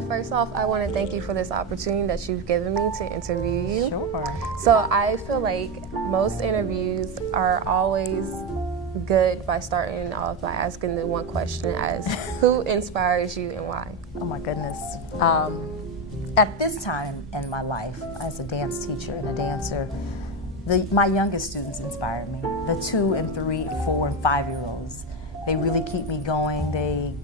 So first off, I want to thank you for this opportunity that you've given me to interview you. Sure. So I feel like most interviews are always good by starting off by asking the one question as who inspires you and why? Oh my goodness. At this time in my life, as a dance teacher and a dancer, my youngest students inspire me. The 2 and 3, 4 and 5-year-olds. They really keep me going. They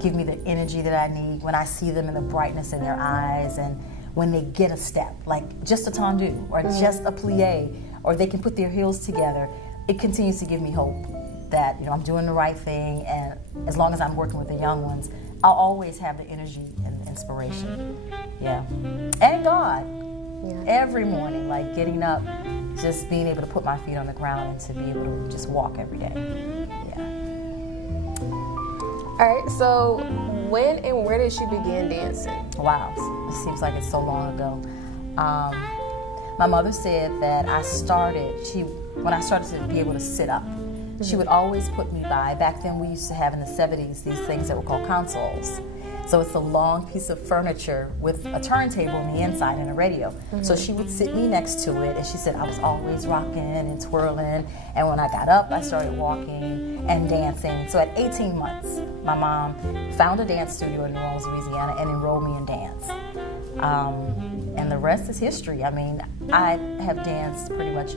give me the energy that I need when I see them and the brightness in their eyes, and when they get a step, like just a tendu or just a plie, or they can put their heels together. It continues to give me hope that I'm doing the right thing, and as long as I'm working with the young ones, I'll always have the energy and the inspiration. Yeah. And God. Yeah. Every morning, like getting up, just being able to put my feet on the ground and to be able to just walk every day. Yeah. All right, so when and where did you begin dancing? Wow, it seems like it's so long ago. My mother said that when I started to be able to sit up, she would always put me by. Back then we used to have in the 70s these things that were called consoles. So it's a long piece of furniture with a turntable on the inside and a radio. So she would sit me next to it, and she said I was always rocking and twirling. And when I got up, I started walking and dancing. So at 18 months, my mom found a dance studio in New Orleans, Louisiana, and enrolled me in dance. And the rest is history. I mean, I have danced pretty much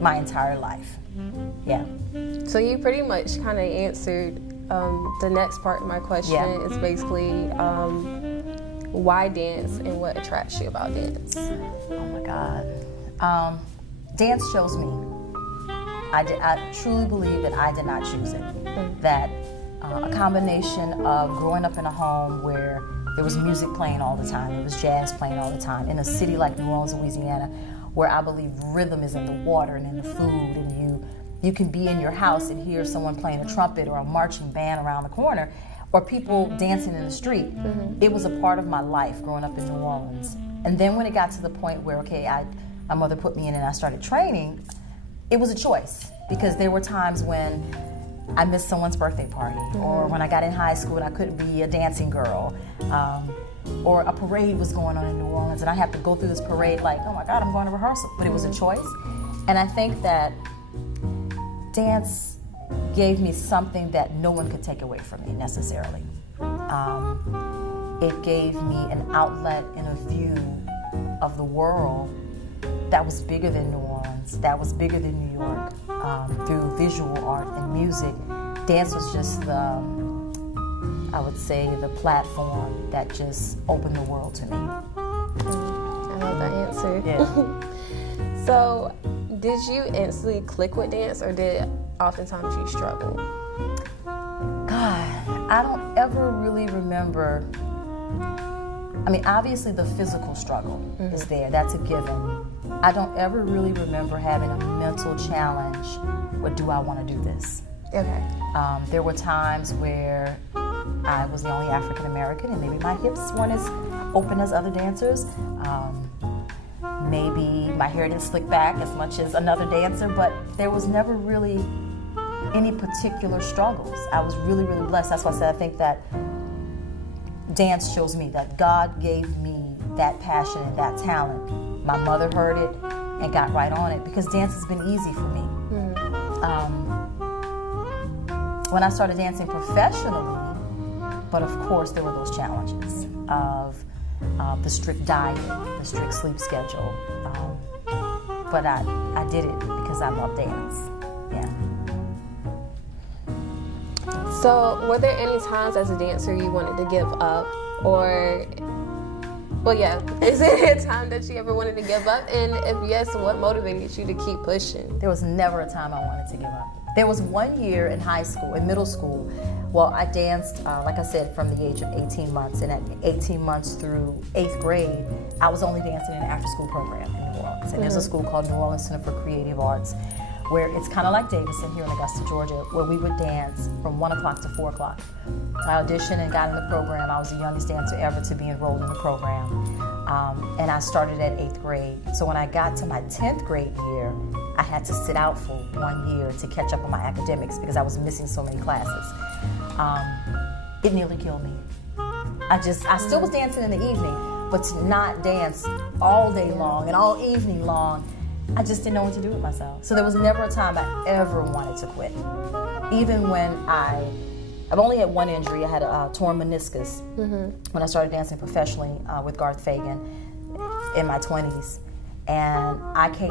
my entire life. Yeah. So you pretty much kind of answered the next part of my question. Is basically why dance and what attracts you about dance? Oh my God. Dance chose me. I truly believe that I did not choose it. That a combination of growing up in a home where there was music playing all the time, there was jazz playing all the time, in a city like New Orleans, Louisiana, where I believe rhythm is in the water and in the food, and you can be in your house and hear someone playing a trumpet or a marching band around the corner, or people dancing in the street. It was a part of my life growing up in New Orleans. And then when it got to the point where, my mother put me in and I started training, it was a choice, because there were times when I missed someone's birthday party, or when I got in high school and I couldn't be a dancing girl, or a parade was going on in New Orleans and I have to go through this parade like, oh my God, I'm going to rehearsal. But it was a choice. And I think that dance gave me something that no one could take away from me necessarily. It gave me an outlet and a view of the world that was bigger than New Orleans, that was bigger than New York. Through visual art and music, dance was just I would say, the platform that just opened the world to me. I love that answer. Yeah. So, did you instantly click with dance, or did oftentimes you struggle? God, I don't ever really remember. I mean, obviously the physical struggle is there. That's a given. I don't ever really remember having a mental challenge, or do I want to do this? Okay. There were times where I was the only African American, and maybe my hips weren't as open as other dancers. Maybe my hair didn't slick back as much as another dancer, but there was never really any particular struggles. I was really, really blessed. That's why I said I think that dance shows me that God gave me that passion and that talent. My mother heard it and got right on it, because dance has been easy for me. When I started dancing professionally, but of course there were those challenges of the strict diet, the strict sleep schedule. But I did it because I love dance. Yeah. So, were there any times as a dancer you wanted to give up, or, is there a time that you ever wanted to give up? And if yes, what motivated you to keep pushing? There was never a time I wanted to give up. There was one year in middle school, I danced, like I said, from the age of 18 months. And at 18 months through 8th grade, I was only dancing in an after-school program in New Orleans. And there's a school called New Orleans Center for Creative Arts, where it's kind of like Davidson here in Augusta, Georgia, where we would dance from 1 o'clock to 4 o'clock. I auditioned and got in the program. I was the youngest dancer ever to be enrolled in the program. And I started at 8th grade. So when I got to my 10th grade year, I had to sit out for 1 year to catch up on my academics because I was missing so many classes. It nearly killed me. I still was dancing in the evening, but to not dance all day long and all evening long, I just didn't know what to do with myself. So there was never a time I ever wanted to quit. Even when I've only had one injury. I had a torn meniscus when I started dancing professionally with Garth Fagan in my 20s. And I came